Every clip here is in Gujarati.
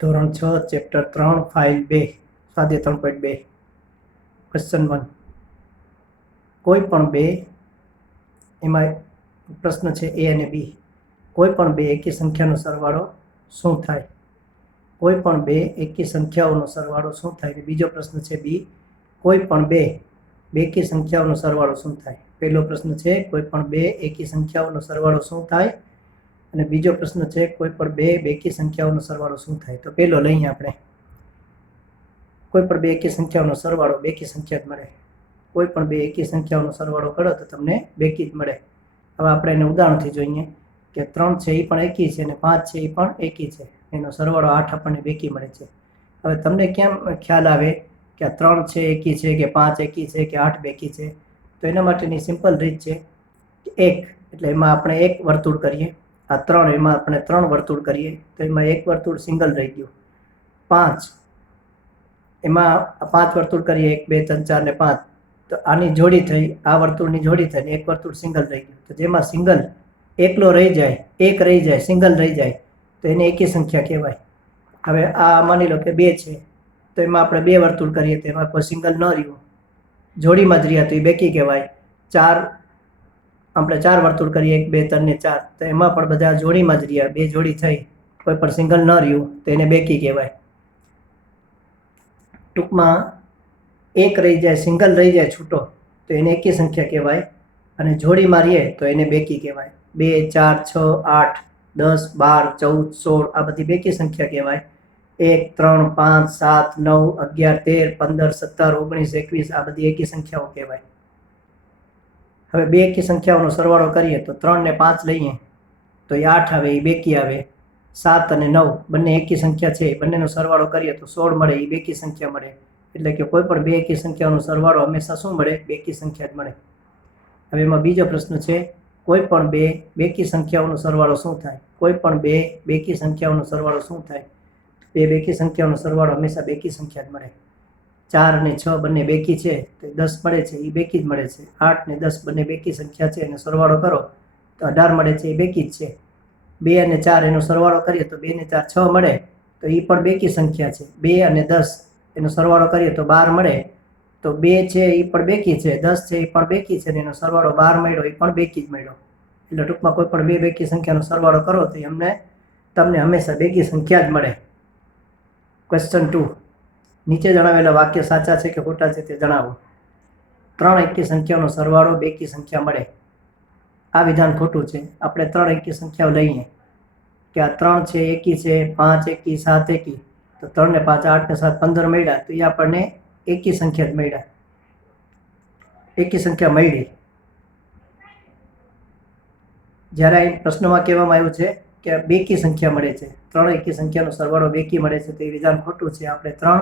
ધોરણ 6 ચેપ્ટર 3 ફાઇલ 2 સ્વાધ્યાય 3.2 ક્વેશ્ચન 1 કોઈ પણ બે એમાં પ્રશ્ન છે એ અને બી કોઈ પણ બે એકી સંખ્યાનો સરવાળો શું થાય કોઈ પણ બે એકી સંખ્યાઓનો સરવાળો શું થાય બીજો પ્રશ્ન છે બી કોઈ પણ બે બેકી સંખ્યાઓનો સરવાળો શું થાય પહેલો પ્રશ્ન છે કોઈ પણ બે એકી સંખ્યાઓનો સરવાળો શું થાય અને બીજો પ્રશ્ન છે કોઈ પણ બે બેકી સંખ્યાઓનો સરવાળો શું થાય તો પહેલો લઈએ આપણે કોઈ પણ બે એકી સંખ્યાઓનો સરવાળો બેકી સંખ્યા જ મળે કોઈ પણ બે એકી સંખ્યાઓનો સરવાળો કરો તો તમને બેકી જ મળે હવે આપણે એને ઉદાહરણથી જોઈએ કે 3 છે એ પણ એકી છે અને 5 છે એ પણ એકી છે એનો સરવાળો 8 આપણને બેકી મળે છે હવે તમને કેમ ખ્યાલ આવે કે આ 3 છે એકી છે કે 5 એકી છે કે 8 બેકી છે તો એના માટેની સિમ્પલ રીત છે કે 1 એટલે એમાં આપણે એક વર્તુળ કરીએ આ 3 એમાં આપણે 3 વર્તુળ કરીએ તો એમાં એક વર્તુળ સિંગલ રહી ગયું 5 એમાં 5 વર્તુળ કરીએ 1 2 3 4 ને 5 તો આની જોડી થઈ આ વર્તુળની જોડી થઈને એક વર્તુળ સિંગલ રહી ગયું તો જેમાં સિંગલ એકલો રહી જાય એક રહી જાય સિંગલ રહી જાય તો એને એકી સંખ્યા કહેવાય હવે આ માની લો કે 2 છે તો એમાં આપણે 2 વર્તુળ કરીએ તો એમાં કોઈ સિંગલ ન રહ્યું જોડીમાં જ રહ્યા તો એ બેકી કહેવાય 4 આપણે 4 વર્તુળ કરીએ 1 2 3 ને 4 તો એમાં પણ બધા જોડીમાં જ રહ્યા 2 જોડી થઈ કોઈ પણ સિંગલ ન રહ્યું તો એને બેકી કહેવાય ટૂંકમાં એક રહી જાય સિંગલ રહી જાય છૂટો તો એને એકી સંખ્યા કહેવાય અને જોડીમાં રહીએ તો એને બેકી કહેવાય 2 4 6 8 10 12 14 16 આ બધી બેકી સંખ્યા કહેવાય 1 3 5 7 9 11 13 15 17 19 21 આ બધી એકી સંખ્યાઓ કહેવાય હવે બે એકી સંખ્યાઓનો સરવાળો કરીએ તો 3 ને 5 લઈએ તો એ 8 આવે એ બેકી આવે 7 અને 9 બંને એકી સંખ્યા છે બંનેનો સરવાળો કરીએ તો 16 મળે એ બેકી સંખ્યા મળે એટલે કે કોઈ પણ બે એકી સંખ્યાઓનો સરવાળો હંમેશા શું મળે બેકી સંખ્યા જ મળે હવે એમાં બીજો પ્રશ્ન છે કોઈ પણ બે બેકી સંખ્યાઓનો સરવાળો શું થાય કોઈ પણ બે બેકી સંખ્યાઓનો સરવાળો શું થાય બે બેકી સંખ્યાઓનો સરવાળો હંમેશા બેકી સંખ્યા જ મળે 4 અને 6 બંને બેકી છે તો 10 મળે છે એ બેકી જ મળે છે 8 ને 10 બંને બેકી સંખ્યા છે એનો સરવાળો કરો તો 18 મળે છે એ બેકી જ છે 2 અને 4 એનો સરવાળો કરીએ તો 2 ને 4 6 મળે તો એ પણ બેકી સંખ્યા છે 2 અને 10 એનો સરવાળો કરીએ તો 12 મળે તો 2 છે એ પણ બેકી છે 10 છે એ પણ બેકી છે અને એનો સરવાળો 12 મળ્યો એ પણ બેકી જ મળ્યો એટલે ટૂંકમાં કોઈ પણ બે બેકી સંખ્યાનો સરવાળો કરો તો તમને હંમેશા બેકી સંખ્યા જ મળે ક્વેશ્ચન 2 નીચે જણાવેલા વાક્ય સાચા છે કે ખોટા છે તે જણાવો 3 એકી સંખ્યાનો સરવાળો બેકી સંખ્યા મળે આ વિધાન ખોટું છે આપણે 3 એકી સંખ્યાઓ લઈએ કે આ 3 છે એકી છે 5 એકી 7 એકી તો 3 ને 5 8 ને 7 15 મળ્યા તો એ આપણને એકી સંખ્યા જ મળ્યા એકી સંખ્યા મળી જ્યારે અહીં પ્રશ્નમાં કહેવામાં આવ્યું છે કે બેકી સંખ્યા મળે છે 3 એકી સંખ્યાનો સરવાળો બેકી મળે છે તો એ વિધાન ખોટું છે આપણે 3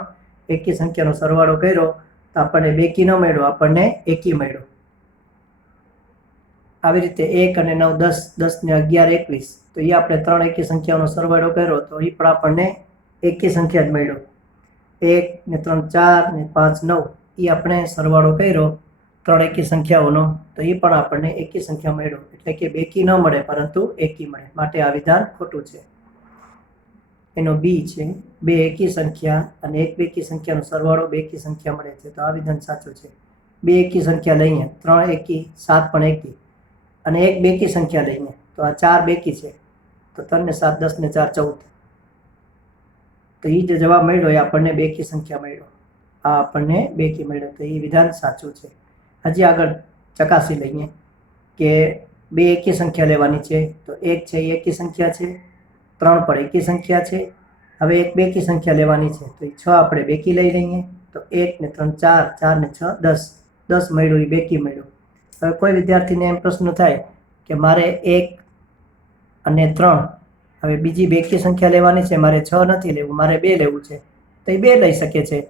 એકી સંખ્યાનો સરવાળો કર્યો તો આપણને બેકી ન મળ્યો આપણને એકી મળ્યો આવી રીતે 1 અને 9 10 10 ને 11 21 તો એ આપણે 3 એકી સંખ્યાનો સરવાળો કર્યો તો એ પણ આપણને એકી સંખ્યા જ મળ્યો 1 ને 3 4 ને 5 9 એ આપણે સરવાળો કર્યો 3 એકી સંખ્યાઓનો તો એ પણ આપણને એકી સંખ્યા મળ્યો એટલે કે બેકી ન મળે પરંતુ એકી મળે માટે આ વિધાન ખોટું છે એનો બી છે બે એકી સંખ્યા અને એક બેકી સંખ્યાનો સરવાળો બેકી સંખ્યા મળે છે તો આ વિધાન સાચું છે બે એકી સંખ્યા લઈએ 3 એકી 7 પણ એકી અને એક બેકી સંખ્યા લઈએ તો આ 4 બેકી છે તો 3 ને 7 10 ને 4 14 તો એ જે જવાબ મળ્યો એ આપણને બેકી સંખ્યા મળ્યો આ આપણને બેકી મળ્યો તો એ વિધાન સાચું છે હજી આગળ ચકાસી લઈએ કે બે એકી સંખ્યા લેવાની છે તો 1 છે એ એકી સંખ્યા છે 3 પણ એકી સંખ્યા છે હવે એક બેકી સંખ્યા લેવાની છે તો એ 6 આપણે બેકી લઈ લઈએ તો 1 ને 3 4 4 ને 6 10 10 મળ્યું એ બેકી મળ્યું હવે કોઈ વિદ્યાર્થીને એમ પ્રશ્ન થાય કે મારે 1 અને 3 હવે બીજી બેકી સંખ્યા લેવાની છે મારે 6 નથી લેવું મારે 2 લેવું છે તો એ 2 લઈ શકે છે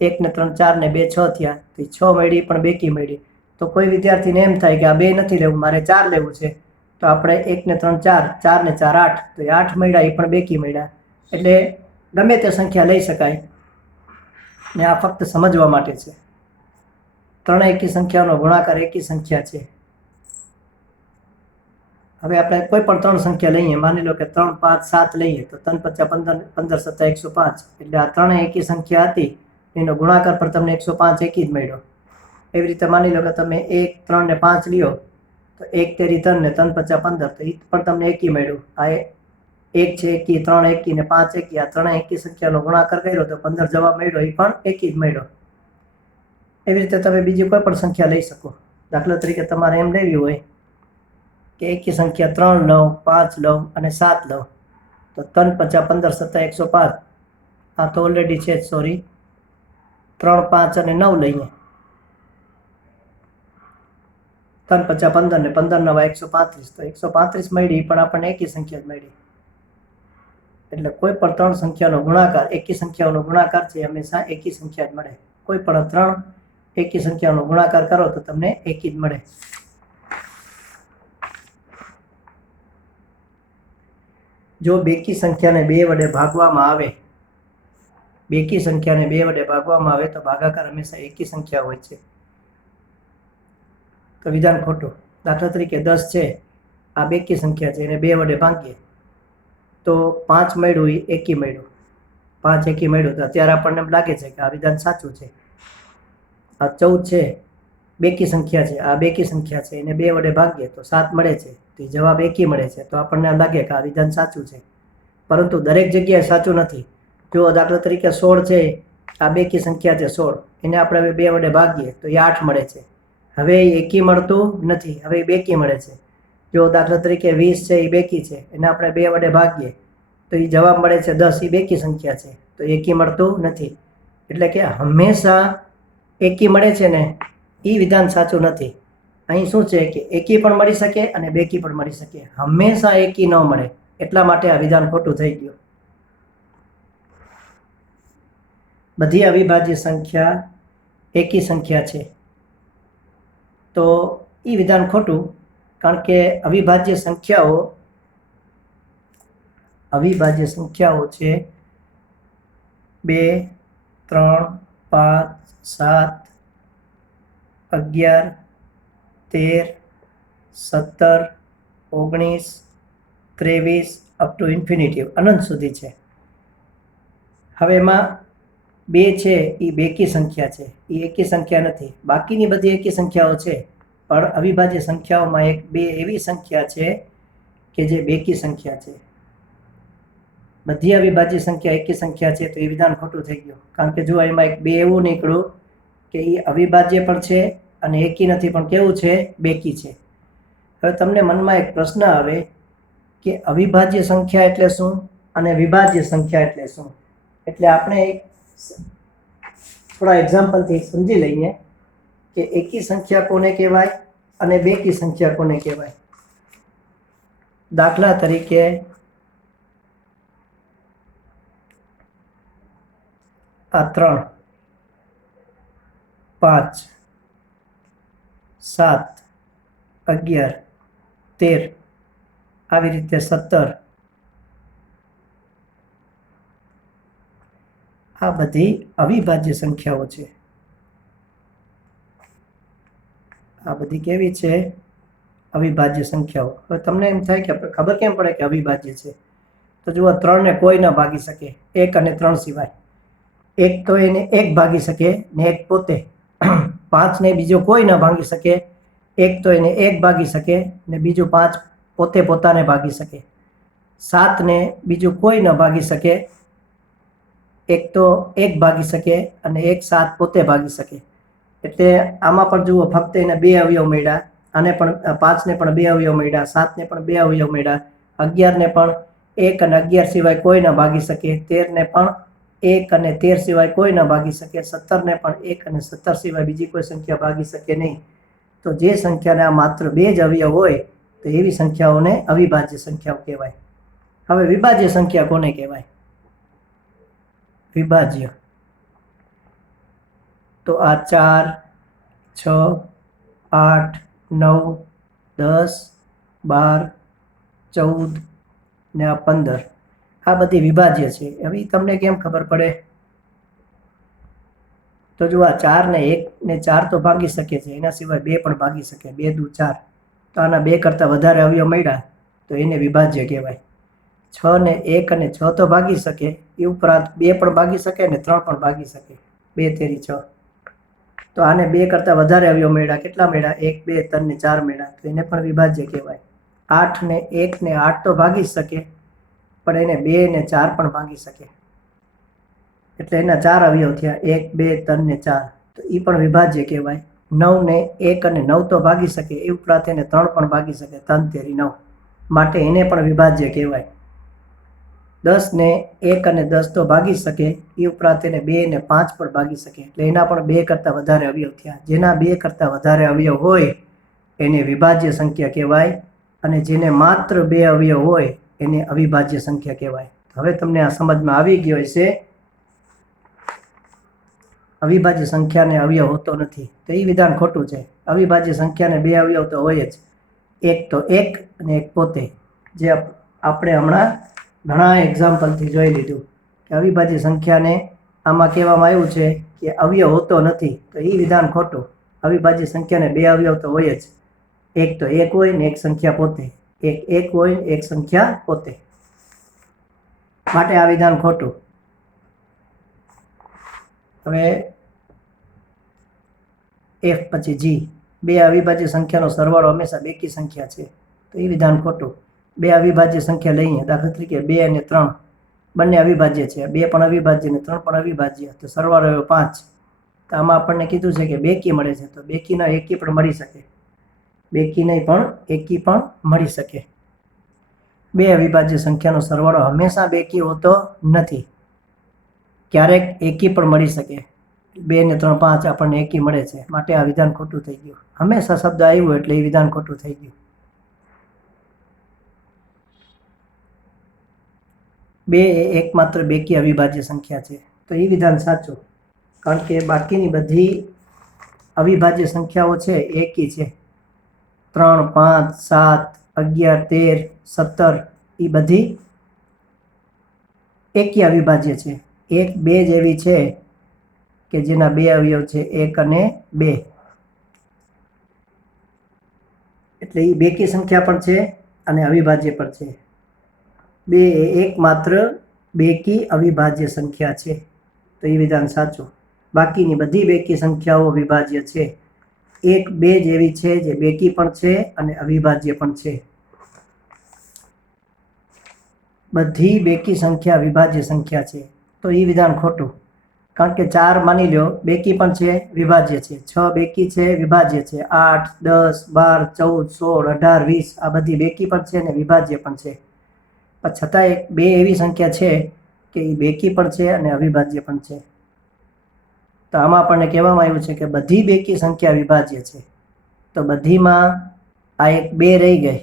1 ને 3 4 ને 2 6 થયા તો 6 મળી પણ બેકી મળી તો કોઈ વિદ્યાર્થીને એમ થાય કે આ 2 નથી લેવું મારે 4 લેવું છે તો આપણે 1 ને 3 4 4 ને 4 8 તો એ 8 મળ્યા એ પણ બેકી મળ્યા એટલે ગમે તે સંખ્યા લઈ શકાય ને આ ફક્ત સમજવા માટે છે 3 એકી સંખ્યાનો ગુણાકાર એકી સંખ્યા છે હવે આપણે કોઈ પણ 3 સંખ્યા લઈએ, માની લો કે 3, 5, 7 લઈએ તો 3 × 5 = 15, 15 × 7 = 105. એટલે આ ત્રણેય એકી સંખ્યા હતી, એનો ગુણાકાર પર તમને 105 એકી જ મળ્યો. એવી રીતે માની લો કે તમે 1, 3 ને 5 લ્યો તો 1 તેરી 3 ને 3 × 5 = 15, તો એ પણ તમને એકી મળ્યું. આ 1 છે એકી, 3 એકી ને 5 એકી, આ ત્રણેય એકી સંખ્યાનો ગુણાકાર કર્યો તો 15 જવાબ મળ્યો, એ પણ એકી જ મળ્યો. એવી રીતે તમે બીજી કોઈ પણ સંખ્યા લઈ શકો. દાખલા તરીકે તમારે એમ લેવી હોય કે એકી સંખ્યા 3 લઉં, 5 લઉં અને 7 લઉં, તો 3 × 5 = 15, 7 = 105. આ તો ઓલરેડી છે, સોરી. 3, 5 અને 9 લઈએ, 3 × 5 = 15 ને 15 × 9 = 135, તો 135 મળી, પણ આપણને એકી સંખ્યા જ મળી. એટલે કોઈ પણ 3 સંખ્યાનો ગુણાકાર, એકી સંખ્યાઓનો ગુણાકાર છે હંમેશા એકી સંખ્યા જ મળે. કોઈ પણ 3 એકી સંખ્યાનો ગુણાકાર કરો તો તમને એકી જ મળે. જો બેકી સંખ્યાને 2 વડે ભાગવામાં આવે, બેકી સંખ્યાને 2 વડે ભાગવામાં આવે તો ભાગાકાર હંમેશા એકી સંખ્યા હોય છે. તો વિધાન ખોટું. દાખલા તરીકે 10 છે, આ બેકી સંખ્યા છે, એને 2 વડે ભાગીએ તો 5 મળ્યું, એ એકી મળ્યું. 5 એકી મળ્યું, તો અત્યારે આપણને એમ લાગે છે કે આ વિધાન સાચું છે. આ 14 છે, બેકી સંખ્યા છે, આ બેકી સંખ્યા છે, એને 2 વડે ભાગીએ તો 7 મળે છે, તો જવાબ એકી મળે છે. તો આપણને એમ લાગે કે આ વિધાન સાચું છે, પરંતુ દરેક જગ્યાએ સાચું નથી. જો દાખલા તરીકે 16 છે, આ બેકી સંખ્યા છે 16, એને આપણે 2 વડે ભાગીએ તો એ 8 મળે છે. હવે એ એકી મળતું નથી, હવે એ બેકી મળે છે. જો દાખલા તરીકે 20 છે, એ બેકી છે, એને આપણે 2 વડે ભાગીએ તો એ જવાબ મળે છે 10, એ બેકી સંખ્યા છે, તો એકી મળતું નથી. એટલે કે હંમેશા એકી મળે છે ને, એ વિધાન સાચું નથી. અહીં શું છે કે એકી પણ મળી શકે અને બેકી પણ મળી શકે, હંમેશા એકી ન મળે. એટલા માટે આ વિધાન ખોટું થઈ ગયું. બધી અવિભાજ્ય સંખ્યા એકી સંખ્યા છે, તો એ વિધાન ખોટું. કારણ કે અવિભાજ્ય સંખ્યાઓ છે 2, 3, 5, 7, 11, 13, 17, 19, 23 અપ ટુ ઇન્ફિનિટિવ, અનંત સુધી છે. હવે એમાં 2 છે એ બેકી સંખ્યા છે, એ એકી સંખ્યા નથી. બાકીની બધી એકી સંખ્યાઓ છે, પણ અવિભાજ્ય સંખ્યાઓમાં 2 એવી સંખ્યા છે કે જે બેકી સંખ્યા છે. બધી અવિભાજ્ય સંખ્યા એકી સંખ્યા છે, તો એ વિધાન ખોટું થઈ ગયું. કારણ કે જો એમાં 2 એવું નીકળ્યું કે એ અવિભાજ્ય પણ છે અને એકી નથી, પણ કેવું છે? બેકી છે. હવે તમને મનમાં એક પ્રશ્ન આવે કે અવિભાજ્ય સંખ્યા એટલે શું અને વિભાજ્ય સંખ્યા એટલે શું? એટલે આપણે થોડા એક્ઝામ્પલથી સમજી લઈએ કે એકી સંખ્યા કોને કહેવાય અને બેકી સંખ્યા કોને કહેવાય. દાખલા તરીકે આ 3, 5, 7, 11, 13, આવી રીતે 17, આ બધી અવિભાજ્ય સંખ્યાઓ છે. આ બધી કેવી છે? અવિભાજ્ય સંખ્યાઓ. હવે તમને એમ થાય કે ખબર કેમ પડે કે અવિભાજ્ય છે? તો જુઓ, 3 ને કોઈ ન ભાગી શકે, 1 અને 3 સિવાય. 1 તો એને 1 ભાગી શકે ને 1 પોતે. 5 ને બીજો કોઈ ન ભાગી શકે, 1 તો એને 1 ભાગી શકે ને બીજું 5 પોતે પોતાને ભાગી શકે. 7 ને બીજું કોઈ ન ભાગી શકે, 1 તો 1 ભાગી શકે અને 1 7 પોતે ભાગી શકે. એટલે આમાં પણ જુઓ, ફક્ત એને 2 અવયવ મળ્યા. આને પણ 5 ને પણ 2 અવયવ મળ્યા, 7 ને પણ 2 અવયવ મળ્યા, 11 ને પણ 1 અને 11 સિવાય કોઈ ન ભાગી શકે, 13 ને પણ 1 અને 13 સિવાય કોઈ ન ભાગી શકે, 17 ને પણ 1 અને 17 સિવાય બીજી કોઈ સંખ્યા ભાગી શકે નહીં. તો જે સંખ્યાના માત્ર 2 જ અવયવ હોય તો એવી સંખ્યાઓને અવિભાજ્ય સંખ્યાઓ કહેવાય. હવે વિભાજ્ય સંખ્યા કોને કહેવાય? વિભાજ્ય. તો આ 4, 6, 8, 9, 10, 12, 14 ને આ 15, આ બધી વિભાજ્ય છે. હવે તમને કેમ ખબર પડે? તો જો આ 4 ને 1 ને 4 તો ભાગી શકે છે, એના સિવાય 2 પણ ભાગી શકે, 2 દુ 4. તો આના 2 કરતાં વધારે અવયવ મળ્યા તો એને વિભાજ્ય કહેવાય. 6 ને 1 અને 6 તો ભાગી શકે, એ ઉપરાંત 2 પણ ભાગી શકે અને 3 પણ ભાગી શકે. 2 તેરી 6. તો આને 2 કરતાં વધારે અવયવ મળ્યા. કેટલા મળ્યા? 1, 2, 3 ને 4 મળ્યા, તો એને પણ વિભાજ્ય કહેવાય. 8 ને 1 ને 8 તો ભાગી શકે, પણ એને 2 ને 4 પણ ભાગી શકે, એટલે એના 4 અવયવ થયા. 1, 2, 3 ને 4, તો એ પણ વિભાજ્ય કહેવાય. 9 ને 1 અને 9 તો ભાગી શકે, એ ઉપરાંત એને 3 પણ ભાગી શકે. 3 તેરી 9, માટે એને પણ વિભાજ્ય કહેવાય. 10 ને 1 અને 10 તો ભાગી શકે, એ ઉપરાંત એને 2 ને 5 પણ ભાગી શકે, એટલે એના પણ 2 કરતાં વધારે અવયવ થયા. જેના 2 કરતાં વધારે અવયવ હોય એને વિભાજ્ય સંખ્યા કહેવાય, અને જેને માત્ર 2 અવયવ હોય એને અવિભાજ્ય સંખ્યા કહેવાય. હવે તમને આ સમજમાં આવી ગયો હશે. અવિભાજ્ય સંખ્યાને અવયવ હોતો નથી, તો એ વિધાન ખોટું છે. અવિભાજ્ય સંખ્યાને 2 અવયવ તો હોય જ, એક તો 1 અને એક પોતે, જે આપણે હમણાં ઘણા એક્ઝામ્પલથી જોઈ લીધું કે અવિભાજ્ય સંખ્યાને આમાં કહેવામાં આવ્યું છે કે અવયવ હોતો નથી, તો એ વિધાન ખોટું. અવિભાજ્ય સંખ્યાને 2 અવયવ તો હોય જ, એક તો 1 હોય ને એક સંખ્યા પોતે, એક હોય ને એક સંખ્યા પોતે, માટે આ વિધાન ખોટું. હવે F પછી G, 2 અવિભાજ્ય સંખ્યાનો સરવાળો હંમેશા બેકી સંખ્યા છે, તો એ વિધાન ખોટું. 2 અવિભાજ્ય સંખ્યા લઈએ, દાખલા તરીકે 2 અને 3 બંને અવિભાજ્ય છે, 2 પણ અવિભાજ્ય અને 3 પણ અવિભાજ્ય, તો સરવાળો આવ્યો 5. તો આમાં આપણને કીધું છે કે બેકી મળે છે, તો બેકીના એકી પણ મળી શકે, બેકીને પણ એકી પણ મળી શકે. 2 અવિભાજ્ય સંખ્યાનો સરવાળો હંમેશા બેકી હોતો નથી, ક્યારેક એકી પણ મળી શકે. 2 ને 3 5 આપણને એકી મળે છે, માટે આ વિધાન ખોટું થઈ ગયું. હંમેશા શબ્દ આવ્યો એટલે એ વિધાન ખોટું થઈ ગયું. 2 એ એકમાત્ર બેકી અવિભાજ્ય સંખ્યા છે, તો એ વિધાન સાચું, કારણ કે બાકીની બધી અવિભાજ્ય સંખ્યાઓ છે એકી છે. 3, 5, 7, 11, 13, 17 એ બધી એકી અવિભાજ્ય છે. 1, 2 જ એવી છે કે જેના 2 અવયવ છે, 1 અને 2, એટલે એ બેકી સંખ્યા પણ છે અને અવિભાજ્ય પણ છે. 2 એ એકમાત્ર બેકી અવિભાજ્ય સંખ્યા છે, તો એ વિધાન સાચું. બાકીની બધી બેકી સંખ્યાઓ વિભાજ્ય છે. 1, 2 જ એવી છે જે બેકી પણ છે અને અવિભાજ્ય પણ છે. બધી બેકી સંખ્યા વિભાજ્ય સંખ્યા છે, તો એ વિધાન ખોટું, કારણ કે 4 માની લો બેકી પણ છે, વિભાજ્ય છે. 6 બેકી છે, વિભાજ્ય છે. 8, 10, 12, 14, 16, 18, 20 આ બધી બેકી પણ છે અને વિભાજ્ય પણ છે. પણ છતાં 2 એવી સંખ્યા છે કે એ બેકી પણ છે અને અવિભાજ્ય પણ છે. તો આમાં આપણને કહેવામાં આવ્યું છે કે બધી બેકી સંખ્યા વિભાજ્ય છે, તો બધીમાં આ એક 2 રહી ગઈ,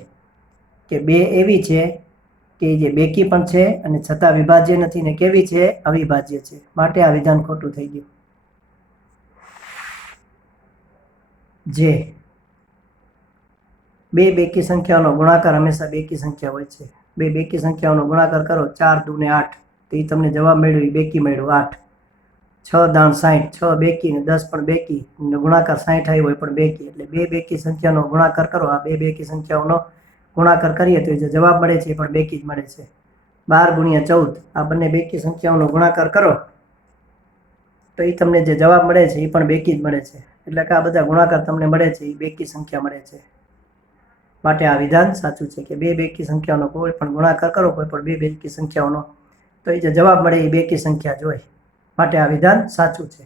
કે 2 એવી છે કે જે બેકી પણ છે અને છતાં વિભાજ્ય નથી, ને કેવી છે? અવિભાજ્ય છે, માટે આ વિધાન ખોટું થઈ ગયું. જે 2 બેકી સંખ્યાઓનો ગુણાકાર હંમેશા બેકી સંખ્યા હોય છે. 2 બેકી સંખ્યાઓનો ગુણાકાર કરો, 4 દુ ને 8, તો એ તમને જવાબ મળ્યો, એ બેકી મળ્યું 8. 6 દાણ 60, 6 બેકી ને 10 પણ બેકી, ગુણાકાર 60 આવ્યો હોય પણ બેકી, એટલે 2 બેકી સંખ્યાનો ગુણાકાર કરો. આ 2 બેકી સંખ્યાઓનો ગુણાકાર કરીએ તો જે જવાબ મળે છે એ પણ બેકી જ મળે છે. 12 ગુણ્યા 14, આ બંને બેકી સંખ્યાઓનો ગુણાકાર કરો તો એ તમને જે જવાબ મળે છે એ પણ બેકી જ મળે છે, એટલે કે આ બધા ગુણાકાર તમને મળે છે એ બેકી સંખ્યા મળે છે, માટે આ વિધાન સાચું છે કે 2 બેકી સંખ્યાઓનો કોઈ પણ ગુણાકાર કરો, કોઈ પણ 2 બેકી સંખ્યાઓનો, તો એ જે જવાબ મળે એ બેકી સંખ્યા જ હોય, માટે આ વિધાન સાચું છે.